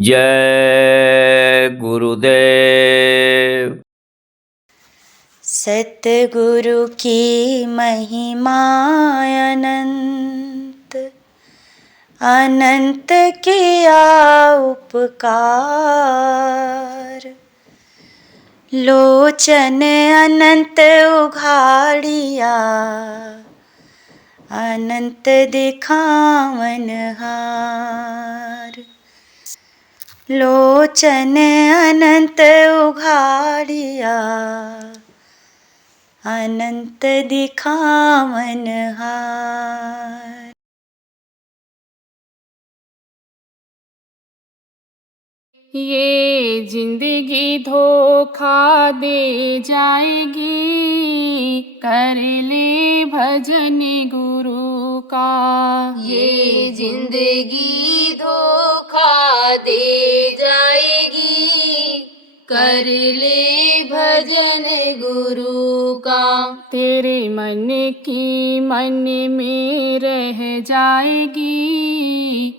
जय गुरुदेव। सतगुरु की महिमा अनंत, अनंत किया उपकार। लोचन अनंत उघाड़िया, अनंत दिखावन हार। लोचन अनंत उघाड़िया, अनंत दिखावन हार। ये जिंदगी धोखा दे जाएगी, कर ले भजन गुरु का। ये जिंदगी धोखा दे जाएगी, कर ले भजन गुरु का। तेरे मन की मन में रह जाएगी,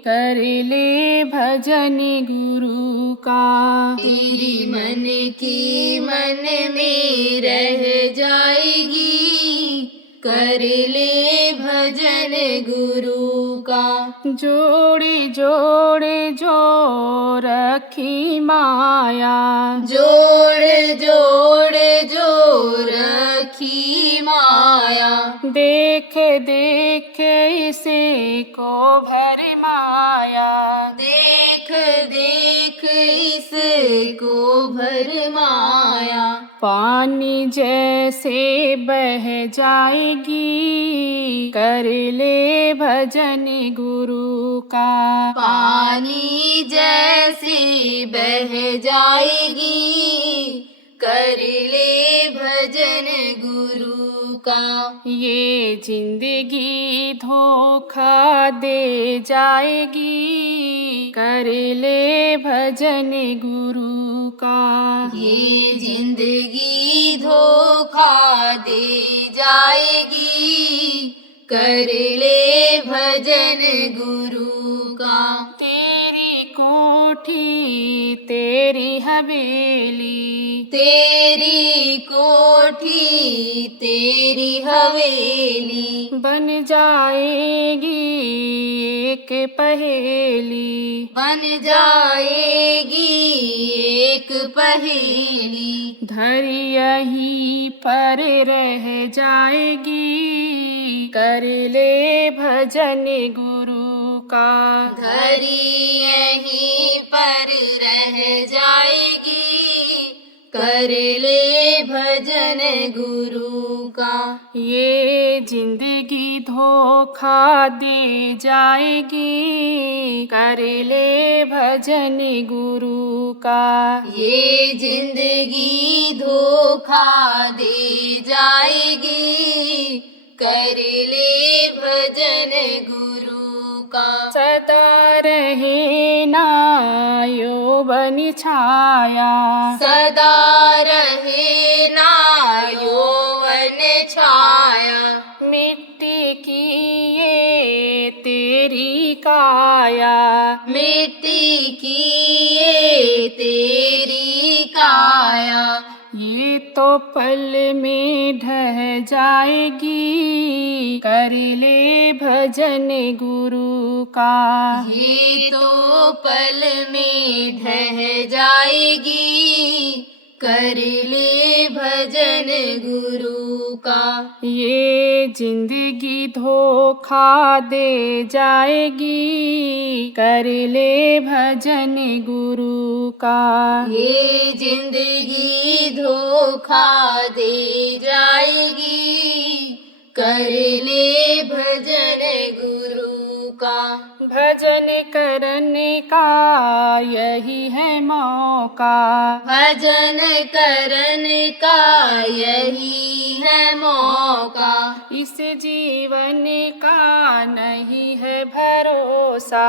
कर ले भजन गुरु का। तेरी मन की मन में रह जाएगी, कर ले भजन गुरु का। जोड़े जोड़े जो रखी माया, जोड़ जोड़ जो रखी माया। देख देख इसे को भर माया। देख देख इसको भर माया। पानी जैसे बह जाएगी, कर ले भजन गुरु का। पानी जैसी बह जाएगी, कर ले भजन गुरु का। ये जिंदगी धोखा दे जाएगी, कर ले भजन गुरु का। ये जिंदगी धोखा दे जाएगी, कर ले भजन गुरु का। तेरी कोठी तेरी हवेली, तेरी कोठी तेरी हवेली। बन जाएगी एक पहेली, बन जाएगी एक पहेली। धर यहीं पर रह जाएगी, कर ले भजन गुरु का। धरी यहीं पर रह जाएगी, कर ले भजन गुरु का। ये जिंदगी धोखा दे जाएगी, कर ले भजन गुरु का। ये जिंदगी धोखा दे जाएगी, कर ले भजन गुरु का। सदा रहे ना यौवन छाया, सदा रहे ना यौवन छाया। मिट्टी की ये तेरी काया, मिट्टी की ये तेरी काया। ये तो पल में ढह जाएगी, कर ले भजन गुरु का। ये तो पल में ढह जाएगी, कर ले भजन गुरु का। ये जिंदगी धोखा दे जाएगी, कर ले भजन गुरु का। ये जिंदगी धोखा दे जाएगी, कर ले भजन गुरु का। भजन करने का यही है मौका, भजन करने का यही है मौका। इस जीवन का नहीं है भरोसा,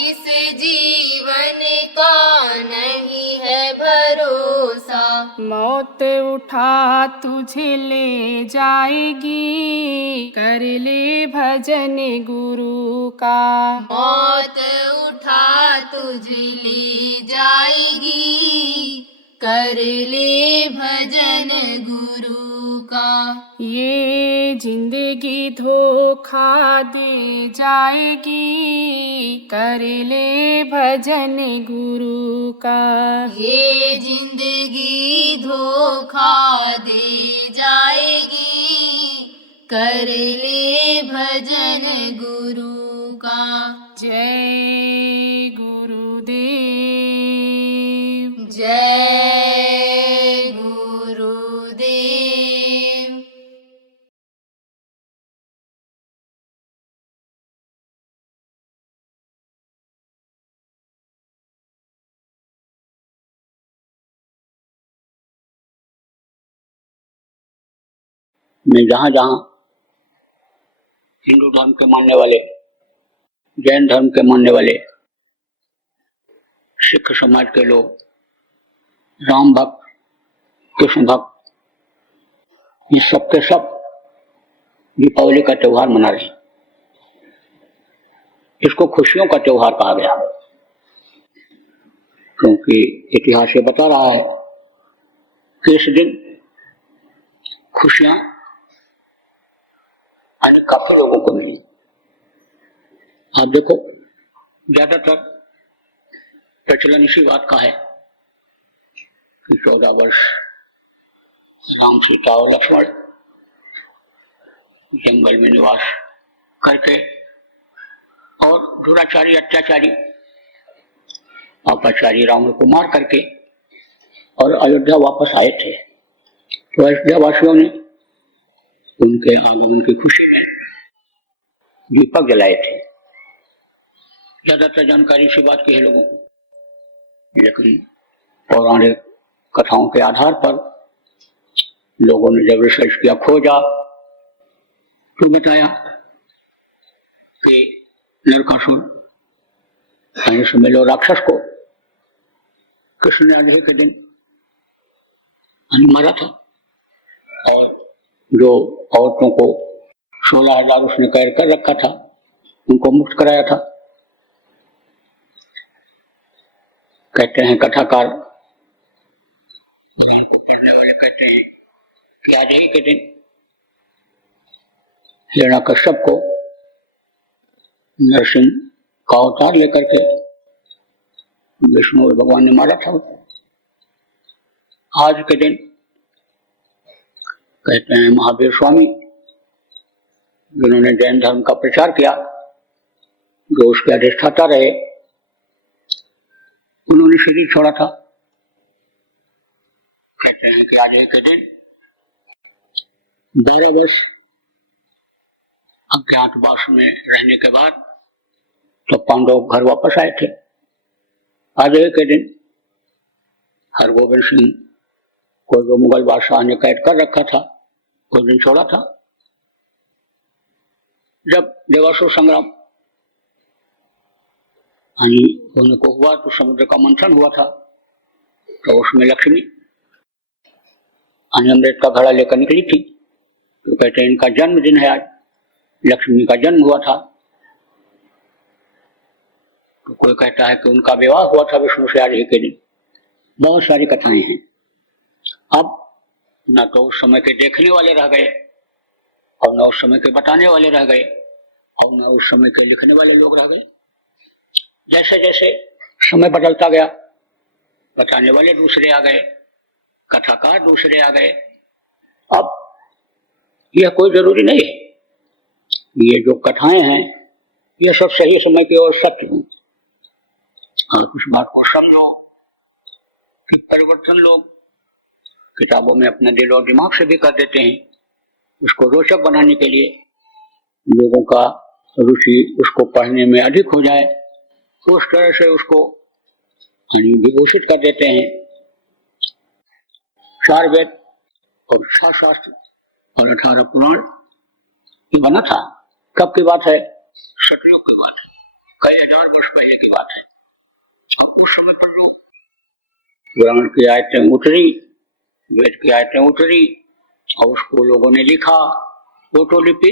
इस जीवन का नहीं है भरोसा। मौत उठा तुझे ले जाएगी, कर ले भजन गुरु का। मौत उठा तुझ ले जाएगी, कर ले भजन गुरु का। ये जिंदगी धोखा दे जाएगी, कर ले भजन गुरु का। ये जिंदगी धोखा दे जाएगी, कर ले भजन गुरु का। जय गुरुदेव। जय गुरुदेव। मैं जहाँ जहाँ हिंदू धर्म के मानने वाले, जैन धर्म के मानने वाले, सिख समाज के लोग, राम भक्त, कृष्ण भक्त, ये सब के सब दीपावली का त्योहार मना रहे हैं। इसको खुशियों का त्योहार कहा गया, क्योंकि इतिहास ये बता रहा है कि इस दिन खुशियां काफी लोगों को मिली। आप देखो, ज्यादातर प्रचलन इसी बात का है कि 14 वर्ष राम, सीता और लक्ष्मण जंगल में निवास करके और दुराचारी, अत्याचारी, पापाचारी रावण को मार करके और अयोध्या वापस आए थे। तो अयोध्या वासियों ने उनके आगमन की खुशी में दीपक जलाए थे। ज्यादातर जानकारी इसी बात की है लोगों को, लेकिन पौराणिक कथाओं के आधार पर लोगों ने जब रिसर्च किया, खोजा, तो बताया कि नरकासुर लो राक्षस को कृष्ण ने आज ही के दिन मारा था, और जो औरतों को 16,000 उसने कैद कर रखा था, उनको मुक्त कराया था। कहते हैं कथाकार, कुरान को पढ़ने वाले कहते हैं कि आज ही के दिन हिरण्यकश्यप को नरसिंह का अवतार लेकर के विष्णु भगवान ने मारा था। आज के दिन कहते हैं महावीर स्वामी, जिन्होंने जैन धर्म का प्रचार किया, जो उसके अधिष्ठाता रहे, उन्होंने शरीर छोड़ा था। कहते हैं कि आज के दिन 12 वर्ष अज्ञातवास में रहने के बाद तो पांडव घर वापस आए थे। आज के दिन हरगोविंद सिंह को जो मुगल बादशाह ने कैद कर रखा था, उस दिन छोड़ा था। जब देवासुर संग्राम होने को हुआ तो समुद्र का मंथन हुआ था, तो उसमें लक्ष्मी अमृत का घड़ा लेकर निकली थी। तो कहते हैं इनका जन्मदिन है आज, लक्ष्मी का जन्म हुआ था। तो कोई कहता है कि उनका विवाह हुआ था विष्णु से आज ही के दिन। बहुत सारी कथाएं हैं। अब न तो उस समय के देखने वाले रह गए, और न उस समय के बताने वाले रह गए, और न उस समय के लिखने वाले लोग रह गए। जैसे जैसे समय बदलता गया, बताने वाले दूसरे आ गए, कथाकार दूसरे आ गए। अब यह कोई जरूरी नहीं है ये जो कथाएं हैं यह सब सही समय की ओर सत्य हों, और कुछ बात को समझो कि परिवर्तन लोग किताबों में अपना दिल और दिमाग से भी कर देते हैं। उसको रोचक बनाने के लिए लोगों का रुचि उसको पढ़ने में अधिक हो जाए, उस तरह से उसको विभूषित कर देते हैं। 4 वेद और 6 शास्त्र और 18 पुराण ये बना था। कब की बात है? सतयुग की बात है, कई हजार वर्ष पहले की बात है। और उस समय पर जो पुराण की आयतें उतरी, वेद की आयतें उतरी, और उसको लोगों ने लिखा, फोटोलिपि,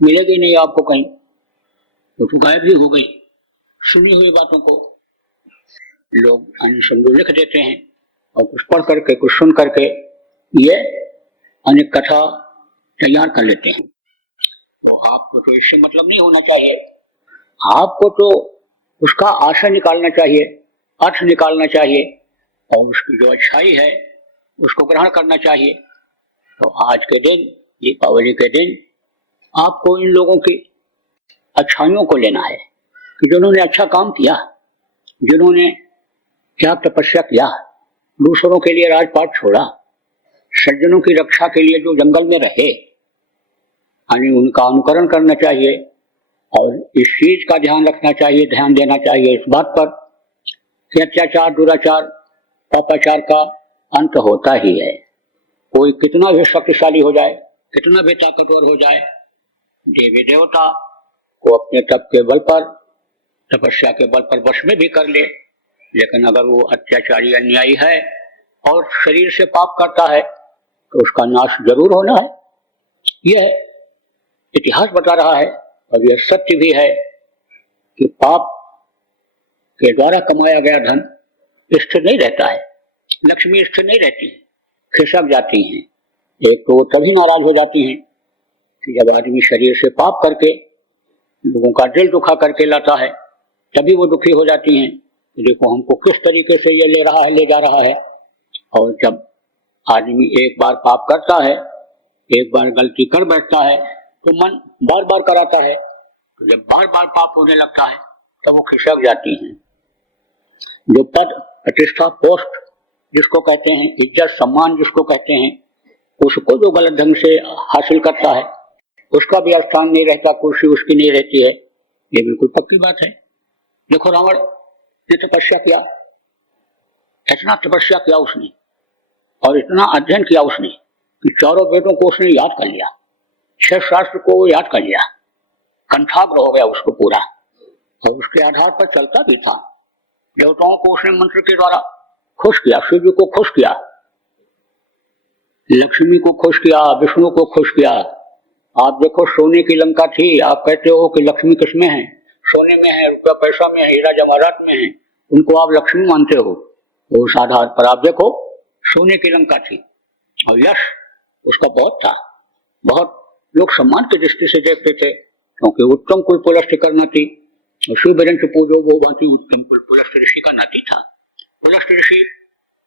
मिलेगी नहीं आपको कहीं, तो गायब भी हो गई। सुनी हुई बातों को लोग समझो लिख देते हैं और कुछ पढ़ करके कुछ सुन करके ये अनेक कथा तैयार कर लेते हैं। तो आपको तो इससे मतलब नहीं होना चाहिए, आपको तो उसका आशय निकालना चाहिए, अर्थ निकालना चाहिए और उसकी जो अच्छाई है उसको ग्रहण करना चाहिए। तो आज के दिन, दीपावली के दिन, आपको इन लोगों की अच्छाइयों को लेना है कि जिन्होंने अच्छा काम किया, जिन्होंने क्या तपस्या किया, दूसरों के लिए राजपाट छोड़ा, सज्जनों की रक्षा के लिए जो जंगल में रहे, यानी उनका अनुकरण करना चाहिए। और इस चीज का ध्यान रखना चाहिए, ध्यान देना चाहिए इस बात पर कि अत्याचार, दुराचार, पापाचार का अंत होता ही है। कोई कितना भी शक्तिशाली हो जाए, कितना भी ताकतवर हो जाए, देवी देवता को अपने तप के बल पर, तपस्या के बल पर वश में भी कर ले, लेकिन अगर वो अत्याचारी, अन्यायी है और शरीर से पाप करता है तो उसका नाश जरूर होना है। यह इतिहास बता रहा है और यह सत्य भी है कि पाप के द्वारा कमाया गया धन स्थिर नहीं रहता है, लक्ष्मी स्थिर नहीं रहती, खिसक जाती हैं। एक तो वो तभी नाराज हो जाती हैं कि जब आदमी शरीर से पाप करके लोगों का दिल दुखा करके लाता है, तभी वो दुखी हो जाती हैं कि देखो हमको किस तरीके से ये ले रहा है, ले जा रहा है। और जब आदमी एक बार पाप करता है, एक बार गलती कर बैठता है, तो मन बार बार कराता है। तो जब बार बार पाप होने लगता है तब वो खिसक जाती हैं। जो पद, प्रतिष्ठा, पोस्ट जिसको कहते हैं, इज्जत, सम्मान जिसको कहते हैं, उसको जो गलत ढंग से हासिल करता है उसका भी स्थान नहीं रहता, कुर्सी उसकी नहीं रहती है। ये बिल्कुल पक्की बात है। देखो रावण ने तपस्या किया, इतना तपस्या किया उसने और इतना अध्ययन किया उसने कि चारों वेदों को उसने याद कर लिया, 6 शास्त्र को वो याद कर लिया, कंठाग्र हो गया उसको पूरा, और उसके आधार पर चलता भी था। देवताओं को उसने मंत्र के द्वारा खुश किया, शिव जी को खुश किया, लक्ष्मी को खुश किया, विष्णु को खुश किया। आप देखो सोने की लंका थी, आप कहते हो कि लक्ष्मी किसमें है, सोने में है, रुपया पैसा में है, हीरा जवाहरात में है, उनको आप लक्ष्मी मानते हो। तो उस आधार पर आप देखो सोने की लंका थी और यश उसका बहुत था, बहुत लोग सम्मान की दृष्टि से देखते थे, क्योंकि उत्तम कुल पुलस्त करना थी। शिव भजन से पूजो वो भांति उत्तम कुल पुलस्त ऋषि का नाती था। पुलस्त ऋषि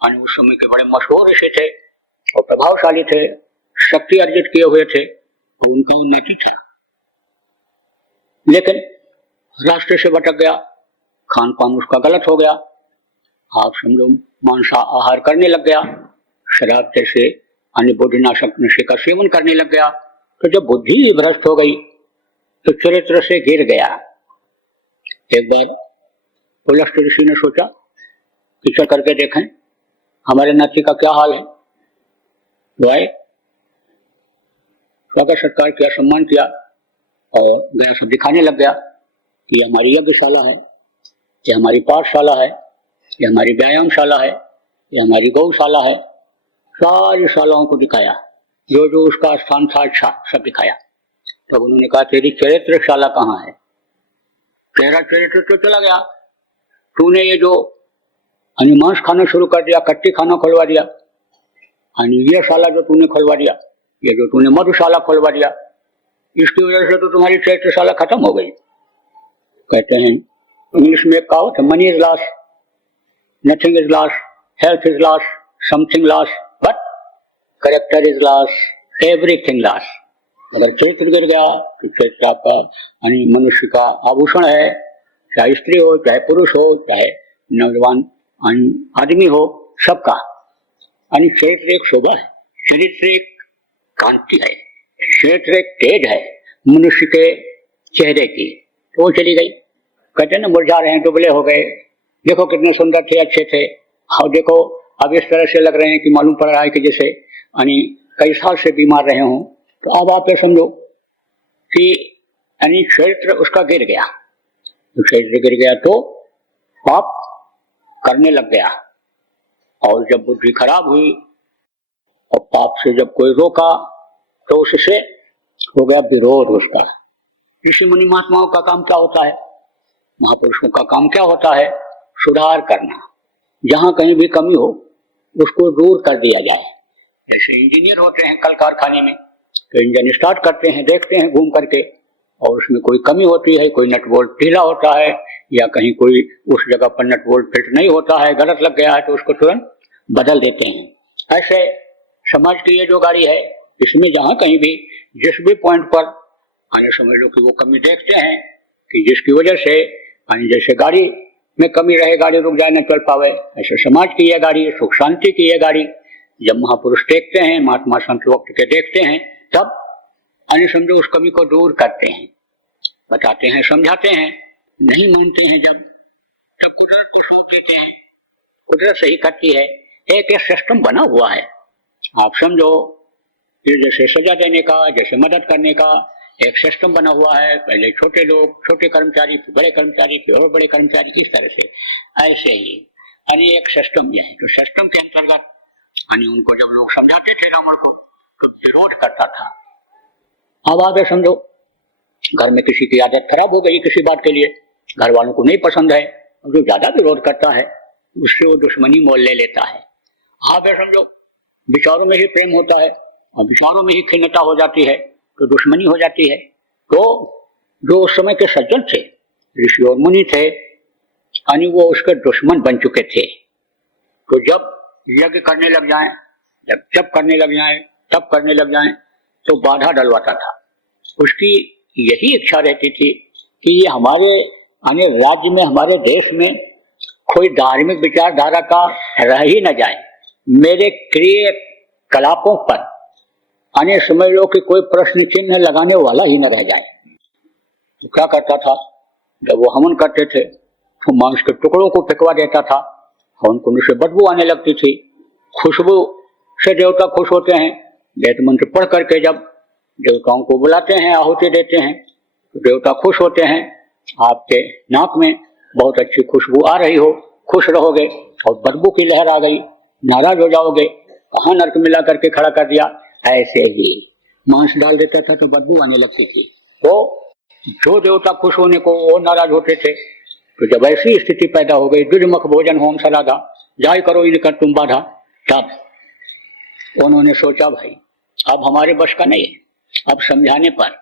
उस समय के बड़े मशहूर ऋषि थे और प्रभावशाली थे, शक्ति अर्जित किए हुए थे, तो उनका उन्नति था। लेकिन रास्ते से भटक गया, खान पान उसका गलत हो गया, आप समझो मांसा आहार करने लग गया, शराब जैसे अन्य बुद्धिनाशक नशे का सेवन करने लग गया। तो जब बुद्धि भ्रष्ट हो गई तो चरित्र से गिर गया। एक बार पुलस्त ऋषि ने सोचा कि चल करके देखें हमारे नाती का क्या हाल है। तो आए, स्वागत सत्कार किया, सम्मान किया और गया सब दिखाने लग गया कि ये हमारी यज्ञशाला है, ये हमारी पाठशाला है, ये हमारी व्यायामशाला है, ये हमारी गौशाला है। सारी शालाओं को दिखाया, जो जो उसका स्थान था अच्छा सब दिखाया। तब तो उन्होंने कहा तेरी चरित्रशाला कहाँ है? तेरा चरित्र तो चला गया, तूने ये जो मांस खाना शुरू कर दिया, कट्टी खाना खुलवा दिया, ये शाला जो तूने खुलवा दिया, ये जो तूने मधुशाला खुलवा दिया, इसकी वजह से तो तुम्हारी चरित्रशाला खत्म हो गई। कहते हैं इंग्लिश में एक कहावत है, money is loss, nothing is loss, health is loss, something loss, but character is loss, everything loss. अगर चरित्र गिर गया तो चरित्र आपका मनुष्य का आभूषण है, चाहे स्त्री हो, चाहे पुरुष हो, चाहे नौजवान आदमी हो, सबका। चरित्र एक शोभा है, चरित्र एक कांति है, चरित्र एक तेज है मनुष्य के चेहरे की। तो वो चली गई। कहते ना मुरझा रहे हैं, दुबले हो गए, देखो कितने सुंदर थे, अच्छे थे, और देखो अब इस तरह से लग रहे हैं कि मालूम पड़ रहा है कि जैसे कई साल से बीमार रहे हों। तो अब आप ये समझो कि चरित्र उसका गिर गया। तो चरित्र गिर गया तो पाप करने लग गया, और जब बुद्धि खराब हुई और पाप से जब कोई रोका तो उससे हो गया विरोध उसका, ऋषि मुनि महात्माओं का काम क्या होता है, महापुरुषों का काम क्या होता है, सुधार करना। जहां कहीं भी कमी हो उसको दूर कर दिया जाए। जैसे इंजीनियर होते हैं कल कारखाने में, तो इंजन स्टार्ट करते हैं, देखते हैं घूम करके, और उसमें कोई कमी होती है, कोई नट बोल्ट ढीला होता है या कहीं कोई उस जगह पर नट बोल्ट फिट नहीं होता है, गलत लग गया है, तो उसको तुरंत बदल देते हैं। ऐसे समाज की ये जो गाड़ी है, इसमें जहां कहीं भी जिस भी पॉइंट पर आने समझ लो कि वो कमी देखते हैं कि जिसकी वजह से जैसे गाड़ी में कमी रहे, गाड़ी रुक जाए, न चल पावे, ऐसे समाज की यह गाड़ी, सुख शांति की यह गाड़ी जब महापुरुष देखते हैं, महात्मा संत वक्त के देखते हैं, तब समझो उस कमी को दूर करते हैं, बताते हैं, समझाते हैं। नहीं मानते हैं जब कुदरत को सौंप देते हैं, कुदरत सही करती है। एक सिस्टम बना हुआ है, आप समझो, जैसे सजा देने का, जैसे मदद करने का एक सिस्टम बना हुआ है। पहले छोटे लोग, छोटे कर्मचारी, फिर बड़े कर्मचारी, फिर और बड़े कर्मचारी, किस तरह से, ऐसे ही एक सिस्टम यह है। तो सिस्टम के अंतर्गत उनको जब लोग समझाते थे रावण को, तो विरोध करता था। अब आगे समझो, घर में किसी की आदत खराब हो गई किसी बात के लिए, घर वालों को नहीं पसंद है, जो ज्यादा विरोध करता है उससे वो दुश्मनी मोल ले लेता है। आगे समझो, विचारों में ही प्रेम होता है और विचारों में ही खिन्नता हो जाती है, तो दुश्मनी हो जाती है। तो जो उस समय के सज्जन थे, ऋषि और मुनि थे, वो उसके दुश्मन बन चुके थे। तो जब यज्ञ करने लग जाएं, जब करने लग जाएं, तब करने लग जाएं, तो बाधा डलवाता था। उसकी यही इच्छा रहती थी कि ये हमारे राज्य में, हमारे देश में कोई धार्मिक विचारधारा का रह ही न जाए, मेरे क्रियाकलापों पर समझ लो कि कोई प्रश्न चिन्ह लगाने वाला ही न रह जाए। तो क्या करता था, जब वो हवन करते थे तो मांस के टुकड़ों को फेंकवा देता था, हवन कुंड से बदबू आने लगती थी, खुशबू से देवता खुश होते हैं। वेद मंत्र पढ़ करके जब देवताओं को बुलाते हैं, आहुति देते हैं, तो देवता खुश होते हैं, आपके नाक में बहुत अच्छी खुशबू आ रही हो, खुश रहोगे, और बदबू की लहर आ गई, नाराज हो जाओगे, कहाँ नरक मिला करके खड़ा कर दिया। ऐसे ही मांस डाल देता था तो बदबू आने लगती थी, तो जो देवता खुश होने को वो नाराज होते थे। तो जब ऐसी स्थिति पैदा हो गई, दुर्मुख भोजन होम सलाधा, जाय करो इनकर तुम बाधा, तब उन्होंने सोचा भाई अब हमारे बस का नहीं है, अब समझाने पर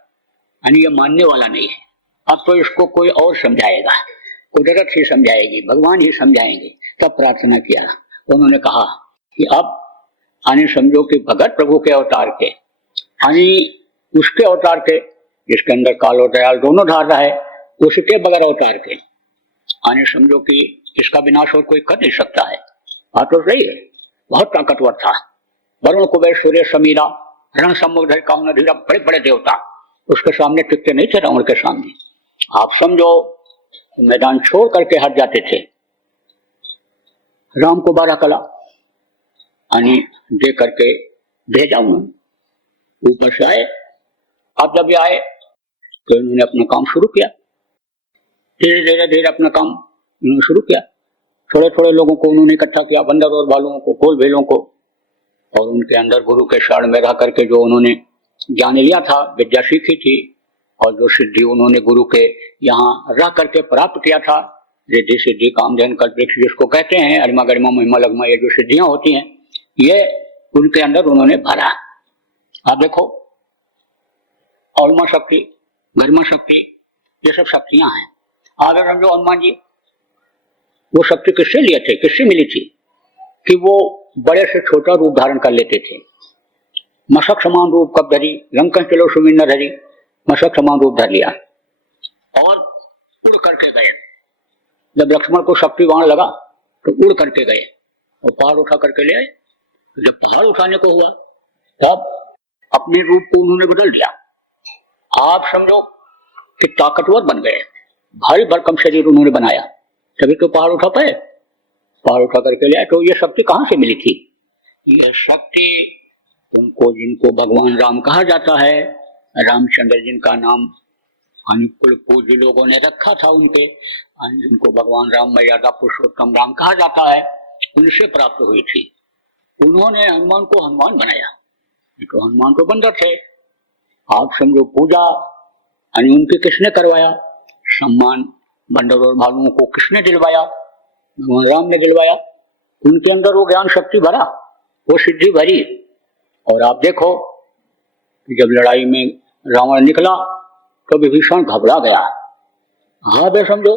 ये मानने वाला नहीं है, अब तो इसको कोई और समझाएगा, कुदरत ही समझाएगी, भगवान ही समझाएंगे। तब प्रार्थना किया, उन्होंने कहा कि अब समझो कि भगत प्रभु के अवतार के, उसके अवतार के, जिसके अंदर काल और दयाल दोनों धार रहा है, उसके बगैर अवतार के समझो कि इसका विनाश और कोई कर नहीं सकता है। बात तो सही है, बहुत ताकतवर था। वरुण कुबेर सूर्य समीरा रण समुद्र काउन धीरा, बड़े बड़े देवता उसके सामने टिकते नहीं थे, रावण के सामने। आप समझो मैदान छोड़ करके हट जाते थे। राम को 12 कला दे करके भेजा उन्होंने, ऊपर से आए। अब जब ये आए तो इन्होंने अपना काम शुरू किया, धीरे धीरे धीरे अपना काम इन्होंने शुरू किया। थोड़े थोड़े लोगों को उन्होंने इकट्ठा किया, बंदर और भालुओं को, कोल भेलों को, और उनके अंदर गुरु के शरण में रह करके जो उन्होंने ज्ञान लिया था, विद्या सीखी थी, और जो सिद्धि उन्होंने गुरु के यहाँ रह करके प्राप्त किया था, रिद्धि सिद्धि कामधेनु कल्पवृक्ष जिसको कहते हैं, अरिमा गरिमा महिमा लगमा, ये जो सिद्धियां होती हैं, ये उनके अंदर उन्होंने भरा। आप देखो, औरमा शक्ति, गरिमा शक्ति, ये सब शक्तियां हैं। आगे समझो हनुमान जी, वो शक्ति किससे लिए थे, किससे मिली थी, कि वो बड़े से छोटा रूप धारण कर लेते थे। मशक समान रूप कब धरी, लंकन चलो सुमिन न धरी, मशक समान रूप धर लिया और उड़ करके गए। जब लक्ष्मण को शक्ति बाण लगा तो उड़ करके गए और पहाड़ उठा करके ले आए। जब पहाड़ उठाने को हुआ तब अपने रूप को उन्होंने बदल दिया। आप समझो कि ताकतवर बन गए, भारी भरकम शरीर उन्होंने बनाया, तभी तो पहाड़ उठा पाए। पहाड़ उठा करके ले आए। तो ये शक्ति कहाँ से मिली थी? यह शक्ति उनको जिनको भगवान राम कहा जाता है, रामचंद्र जिनका नाम कुल पूज्य लोगों ने रखा था उनके, जिनको भगवान राम मर्यादा पुरुषोत्तम राम कहा जाता है, उनसे प्राप्त हुई थी। उन्होंने हनुमान को हनुमान बनाया, तो हनुमान तो बंदर थे। आप समझो पूजा यानी उनके किसने करवाया सम्मान? बंदर और भालुओं को किसने दिलवाया? भगवान राम ने दिलवाया। उनके अंदर वो ज्ञान शक्ति भरा, वो सिद्धि भरी। और आप देखो कि जब लड़ाई में रावण निकला तो विभीषण घबरा गया। हाँ बे समझो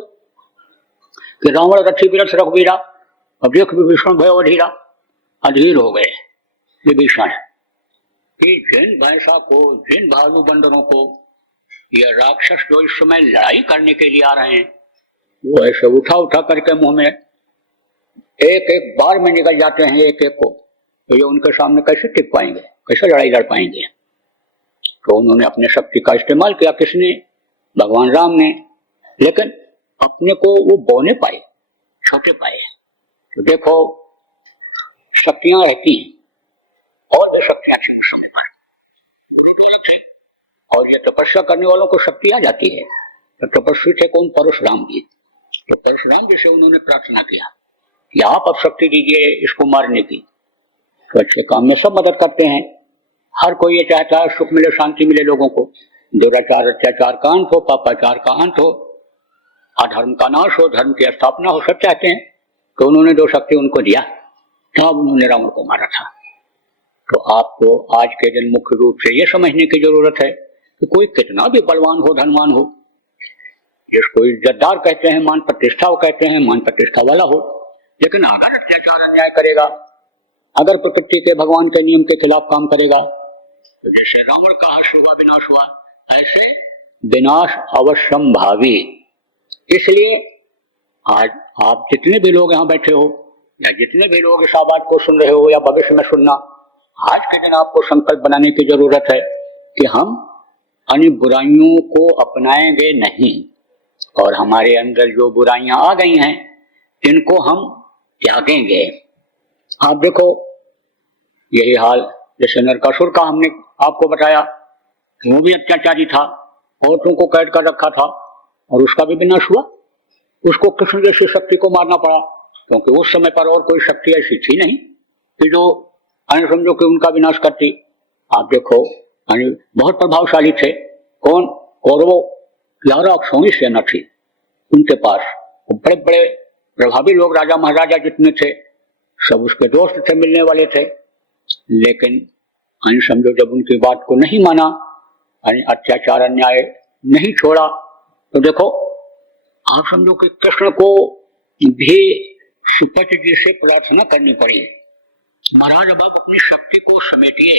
कि रावण रथी बिरथ रघुवीरा, अब देख विभीषण भय अधीरा, अधीर हो गए विभीषण कि जिन भैंसा को, जिन भालू बंदरों को ये राक्षस जो इस समय लड़ाई करने के लिए आ रहे हैं, वो ऐसे उठा उठा करके मुंह में एक एक बार में निकल जाते हैं एक एक को, तो ये उनके सामने कैसे टिक पाएंगे, कैसे लड़ाई लड़ पाएंगे? तो उन्होंने अपने शक्ति का इस्तेमाल किया। किसने? भगवान राम ने। लेकिन अपने को वो बौने पाए, छोटे पाए। तो देखो शक्तियां रहती हैं और भी शक्तियां अच्छी समय पर, गुरु तो अलग है। और ये तपस्या करने वालों को शक्ति आ जाती है। तो तपस्वी थे कौन? परशुराम जी। तो परशुराम जी से उन्होंने प्रार्थना किया कि आप अब शक्ति दीजिए इसको मारने की। तो अच्छे काम में सब मदद करते हैं। हर कोई ये चाहता है सुख मिले, शांति मिले लोगों को, दुराचार अत्याचार का अंत हो, पापाचार का अंत हो, अधर्म का नाश हो, धर्म की स्थापना हो, सब चाहते हैं। तो उन्होंने जो शक्ति उनको दिया, तब उन्होंने रावण को मारा था। तो आपको आज के दिन मुख्य रूप से ये समझने की जरूरत है कि कोई कितना भी बलवान हो, धनवान हो, जिसको इज्जतदार कहते हैं, मान प्रतिष्ठा कहते हैं, मान प्रतिष्ठा वाला हो, लेकिन अगर अत्याचार अन्याय करेगा, अगर प्रकृति के भगवान के नियम के खिलाफ काम करेगा, तो जैसे रावण का हर्ष हुआ, विनाश हुआ, ऐसे विनाश अवश्यम भावी। इसलिए आज आप जितने भी लोग यहाँ बैठे हो, या जितने भी लोग इस आवाज को सुन रहे हो, या भविष्य में सुनना, आज के दिन आपको संकल्प बनाने की जरूरत है कि हम अन्य बुराइयों को अपनाएंगे नहीं, और हमारे अंदर जो बुराइयां आ गई हैं इनको हम त्यागेंगे। आप देखो यही हाल जैसे नरकासुर का हमने आपको बताया, वो भी अत्याचारी था, औरतों को कैद कर रखा था और उसका भी विनाश हुआ। उसको कृष्ण जैसी शक्ति को मारना पड़ा, क्योंकि उस समय पर और कोई शक्ति ऐसी थी नहीं कि जो अन्य समझो कि उनका विनाश करती। आप देखो बहुत प्रभावशाली थे कौन? कौरवों 11 अक्षौणी सेना थी उनके पास। बड़े बड़े प्रभावी लोग, राजा महाराजा जितने थे, सब उसके दोस्त थे, मिलने वाले थे। लेकिन समझो जब उनकी बात को नहीं माना, अत्याचार अन्याय नहीं छोड़ा, तो देखो आप समझो कि कृष्ण को भी सुपति जी से प्रार्थना करनी पड़ी, महाराज अब आप अपनी शक्ति को समेटिए,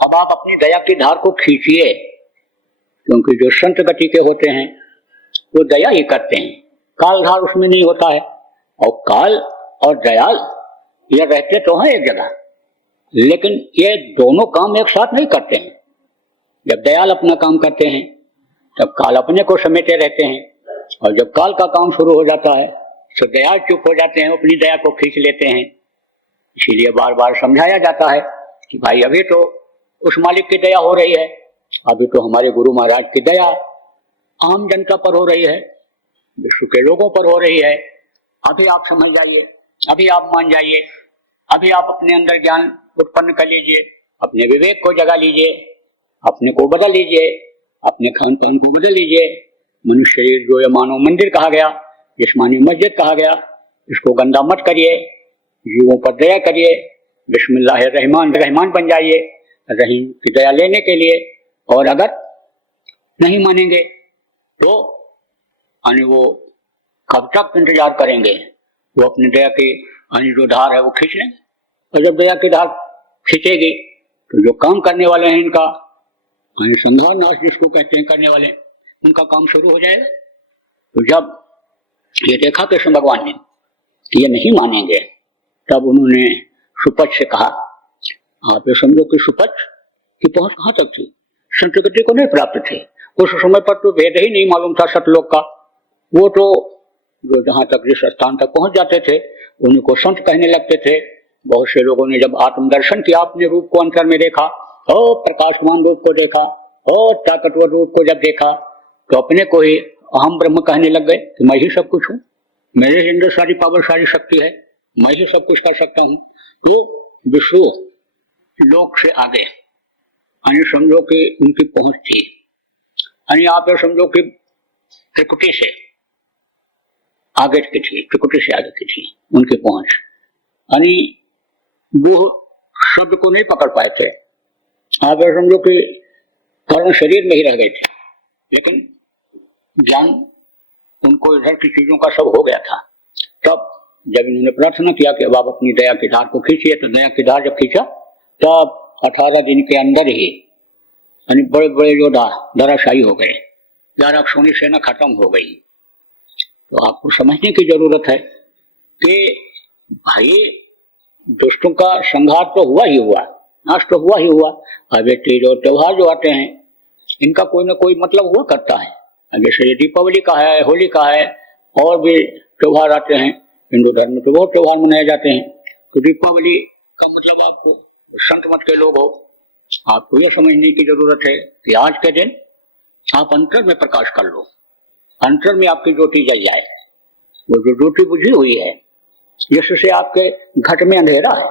अब आप अपनी दया की धार को खींचिए, क्योंकि जो संत गति के होते हैं वो दया ही करते हैं, काल धार उसमें नहीं होता है। और काल और दयाल ये रहते तो हैं एक जगह, लेकिन ये दोनों काम एक साथ नहीं करते हैं। जब दयाल अपना काम करते हैं तब काल अपने को समेटे रहते हैं, और जब काल का काम शुरू हो जाता है तो दयाल चुप हो जाते हैं, अपनी दया को खींच लेते हैं। इसीलिए बार बार समझाया जाता है कि भाई अभी तो उस मालिक की दया हो रही है, अभी तो हमारे गुरु महाराज की दया आम जनता पर हो रही है, विश्व के लोगों पर हो रही है। अभी आप समझ जाइए, अभी आप मान जाइए, अभी आप अपने अंदर ज्ञान उत्पन्न कर लीजिए, अपने विवेक को जगा लीजिए, अपने को बदल लीजिए, अपने खान पान को बदल लीजिए। मनुष्य शरीर जो ये मानव मंदिर कहा गया, जिस्मानी मस्जिद कहा गया, इसको गंदा मत करिए, जीवों पर दया करिए, बिस्मिल्लाह रहमान रहमान बन जाइए रहीम की दया लेने के लिए। और अगर नहीं मानेंगे तो वो कब तक इंतजार करेंगे? वो अपनी दया की जो धार है वो खींच लेंगे, और जब दया की धार खींचेगी तो जो काम करने वाले हैं इनका संहार नाश जिसको कहते हैं करने वाले, उनका काम शुरू हो जाएगा। तो जब ये देखा कृष्ण भगवान ने कि ये नहीं मानेंगे, तब उन्होंने सुपच से कहा, आप ये समझो कि सुपच की पहुंच कहाँ तक थी? संत गति को नहीं प्राप्त थे उस समय पर, तो भेद ही नहीं मालूम था सतलोक का। वो तो जो जहां तक जिस स्थान तक पहुंच जाते थे उन्हीं को संत कहने लगते थे। बहुत से लोगों ने जब आत्मदर्शन किया, अपने रूप को अंतर में देखा, और प्रकाशमान रूप को देखा, और ताकतवर रूप को जब देखा, तो अपने को ही अहम ब्रह्म कहने लग गए कि मैं ही सब कुछ हूँ, मेरे अंदर सारी पावर, सारी शक्ति है, मैं ही सब कुछ कर सकता हूँ। तो विष्णु लोक से आगे समझो कि उनकी पहुंच थी। यानी आप ये समझो कि त्रिकुटी से आगे की थी, त्रिकुटी से आगे की थी उनकी पहुंच, यानी वो शब्द को नहीं पकड़ पाए थे। आप ये समझो कि कारण शरीर में ही रह गए थे, लेकिन ज्ञान उनको इधर की चीजों का सब हो गया था। तब जब इन्होंने प्रार्थना किया कि अब आप अपनी दया की धार को खींचिए, तो दया की धार जब खींचा तब 18 दिन के अंदर ही यानी बड़े बड़े योद्धा धराशायी हो गए, 11 सोनी सेना खत्म हो गई। तो आपको समझने की जरूरत है कि भाई दुष्टों का संहार तो हुआ ही हुआ, नाश तो हुआ ही हुआ। अब ये तीज और त्योहार जो आते हैं इनका कोई ना कोई मतलब हुआ करता है। अब जैसे दीपावली का है, होली का है, और भी त्योहार आते हैं, हिंदू धर्म में तो बहुत त्योहार मनाए जाते हैं। तो दीपावली का मतलब आपको संत मत के लोग हो, आपको यह समझने की जरूरत है कि आज के दिन आप अंतर में प्रकाश कर लो, अंतर में आपकी ज्योति जल जाए। वो जो ज्योति बुझी हुई है जिससे आपके घट में अंधेरा है,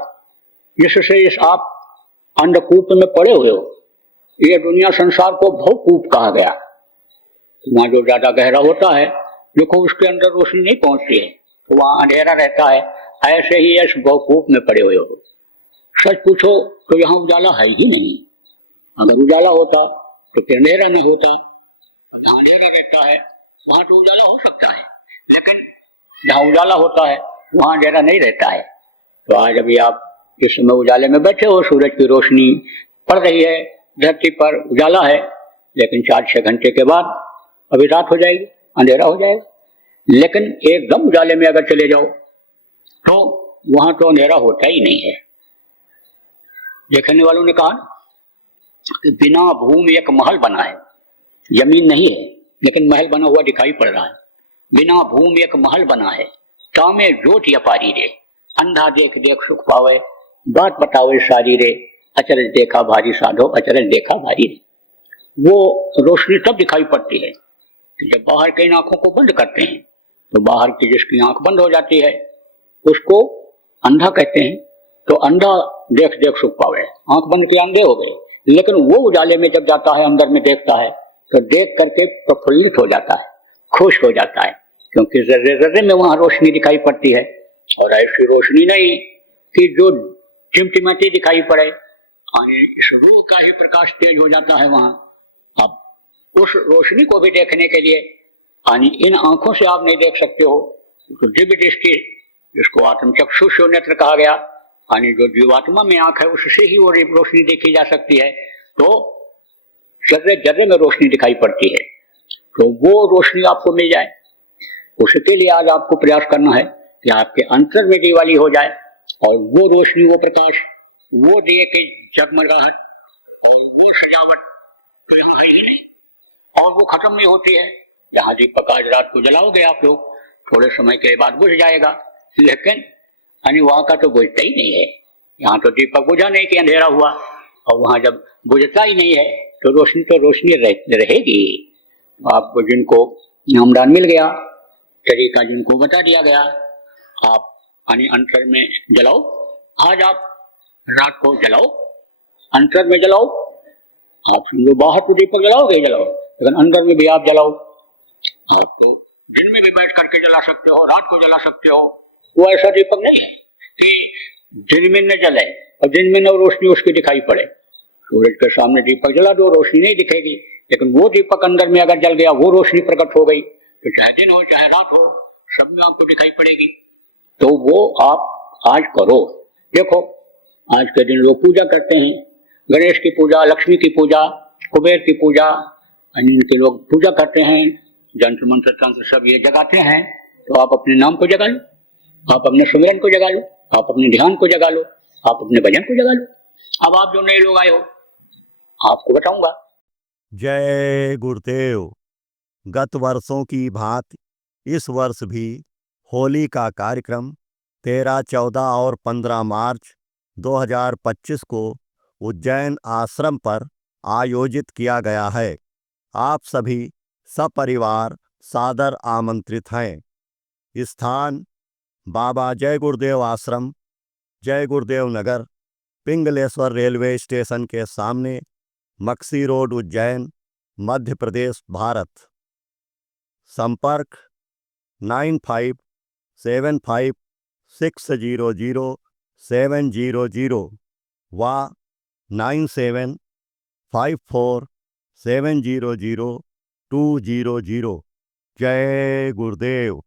जिससे इस आप अंधकूप में पड़े हुए हो, ये दुनिया संसार को भवकूप कहा गया। वहां जो ज्यादा गहरा होता है देखो उसके अंदर रोशनी नहीं पहुंचती है, तो वहां अंधेरा रहता है। ऐसे ही इस भवकूप में पड़े हुए हो। सच पूछो तो यहाँ उजाला है ही नहीं। अगर उजाला होता तो फिर अंधेरा नहीं होता। जहाँ अंधेरा रहता है वहां तो उजाला हो सकता है, लेकिन जहाँ उजाला होता है वहां अंधेरा नहीं रहता है। तो आज अभी आप इस समय उजाले में बैठे हो, सूरज की रोशनी पड़ रही है, धरती पर उजाला है, लेकिन 4-6 घंटे के बाद अभी रात हो जाएगी, अंधेरा हो जाएगा। लेकिन एकदम उजाले में अगर चले जाओ तो वहां तो अंधेरा होता ही नहीं है। देखने वालों ने कहा कि बिना भूमि एक महल बना है, जमीन नहीं है लेकिन महल बना हुआ दिखाई पड़ रहा है। बिना भूमि एक महल बना है, तामे जोत अपारी रे, अंधा देख देख सुख पावे, बात बतावे सारी रे, अचरज देखा भारी साधो, अचरज देखा भारी रे। वो रोशनी तब दिखाई पड़ती है कि जब बाहर की आंखों को बंद करते हैं, तो बाहर की जिसकी आंख बंद हो जाती है उसको अंधा कहते हैं। तो अंधा देख देख सुख पावे, आंख बंद के अंधे हो गए, लेकिन वो उजाले में जब जाता है, अंदर में देखता है, तो देख करके प्रफुल्लित हो जाता है, खुश हो जाता है, क्योंकि जर्रे जर्रे में वहां रोशनी दिखाई पड़ती है। और ऐसी रोशनी नहीं कि जो टिमटिमाती दिखाई पड़े, इस रूह का ही प्रकाश तेज हो जाता है वहां। अब उस रोशनी को भी देखने के लिए इन आंखों से आप नहीं देख सकते हो, तो दिव्य दृष्टि जिसको आत्मचक्षुष नेत्र कहा गया, जो जीवात्मा में आंख है उससे ही वो रोशनी देखी जा सकती है। तो जर्रे जर्रे में रोशनी दिखाई पड़ती है, तो वो रोशनी आपको मिल जाए, उसके लिए आज आपको प्रयास करना है कि आपके अंतर में दिवाली हो जाए, और वो रोशनी, वो प्रकाश, वो दिए की जगमगाहट और वो सजावट तो यहाँ है ही नहीं, और वो खत्म नहीं होती है। यहाँ दीपक आज रात को जलाओगे आप लोग, थोड़े समय के बाद बुझ जाएगा, लेकिन वहां का तो बुझता ही नहीं है। यहाँ तो दीपक बुझा नहीं कि अंधेरा हुआ, और वहां जब बुझता ही नहीं है तो रोशनी रहेगी। आपको जिनको नामदान मिल गया, तरीका जिनको बता दिया गया, आप अंतर में जलाओ। आज आप रात को जलाओ, अंतर में जलाओ। आप समझो बाहर तो दीपक जलाओगे जलाओ, लेकिन अंदर में भी आप जलाओ। आप तो दिन में भी बैठ करके जला सकते हो, रात को जला सकते हो। वो ऐसा दीपक नहीं है कि दिन में न जले और दिन में न रोशनी उसकी दिखाई पड़े। सूरज के सामने दीपक जला दो, रोशनी नहीं दिखेगी, लेकिन वो दीपक अंदर में अगर जल गया, वो रोशनी प्रकट हो गई, तो चाहे दिन हो चाहे रात हो, सब में आपको दिखाई पड़ेगी। तो वो आप आज करो। देखो आज के दिन लोग पूजा करते हैं, गणेश की पूजा, लक्ष्मी की पूजा, कुबेर की पूजा, इनके लोग पूजा करते हैं, जंत्र मंत्र तंत्र सब ये जगाते हैं। तो आप अपने नाम को जगा लो, आप अपने सिमरन को जगा लो, आप अपने ध्यान को जगा लो, आप अपने भजन को जगा लो। अब आप जो नए लोग आए हो, आपको बताऊंगा। जय गुरुदेव। गत वर्षों की भांति इस वर्ष भी होली का कार्यक्रम 13, 14 और 15 मार्च 2025 को उज्जैन आश्रम पर आयोजित किया गया है। आप सभी सपरिवार सादर आमंत्रित हैं। स्थान बाबा जय गुरुदेव आश्रम, जय गुरुदेव नगर, पिंगलेश्वर रेलवे स्टेशन के सामने, मक्सी रोड, उज्जैन मध्य प्रदेश, भारत। संपर्क 9575600700 व 9754700200। जय गुरुदेव।